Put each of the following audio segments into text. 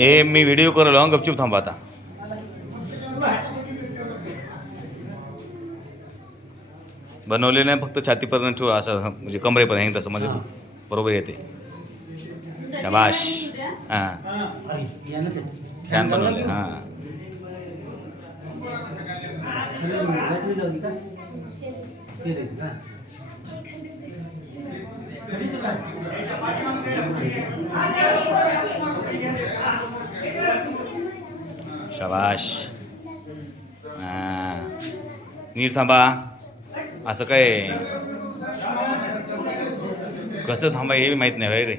ए मी video करलो गपचूप थांबा आता. बनवले नाही फक्त छातीपर्यंत ठेवू असं म्हणजे कमरेपर्यंत तसं म्हणजे बरोबर येते. शाबाश. हां छान बनवले. हां शाबाश. हां नीट थांबा. असं काय कसं थांबा हे माहीत नाही रे.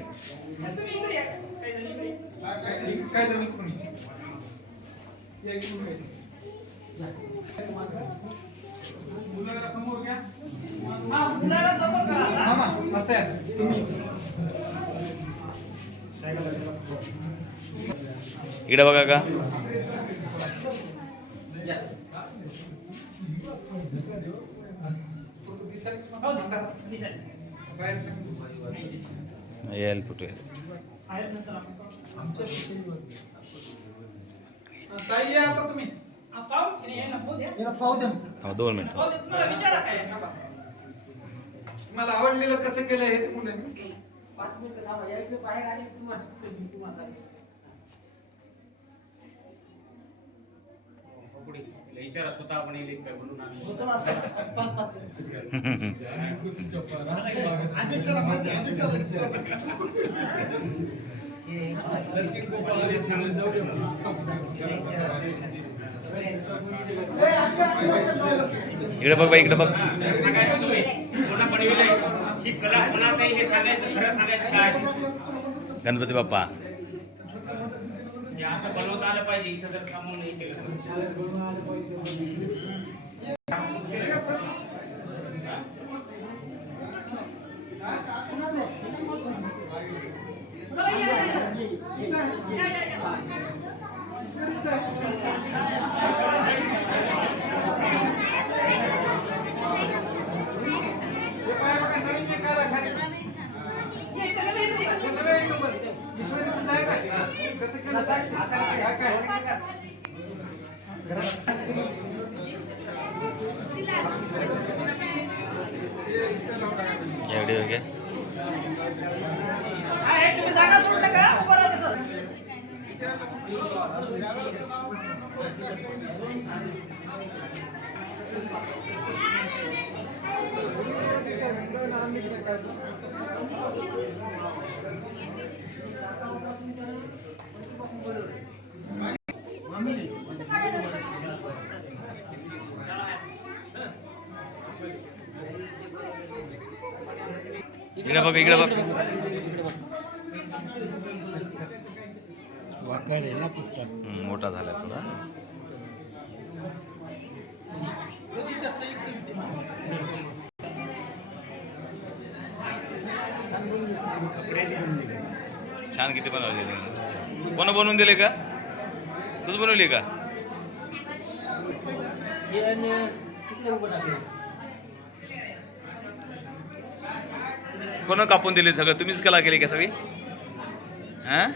इकडे बघा का. येईल फुटू येईल. दोन मिनिट. मला आवडलेलं कसं केलं हे विचारा स्वतः आपण म्हणून इकडे बघ बाई इकडे बघ. ही कला कोणात आहे हे सांगायचं. खरं सांगायचं काय गणपती बाप्पा. असं बनवता आलं पाहिजे. इथं जर थांबून नाही केलं एवढी हो गया. इकडे बघ इकडे बघ. मोठा झाला थोडा. छान किती बनवले. कोण बनवून दिले का. तूच बनवली का. कोण कापून दिले सगळं तुम्हीच कला केली का सगळी. हां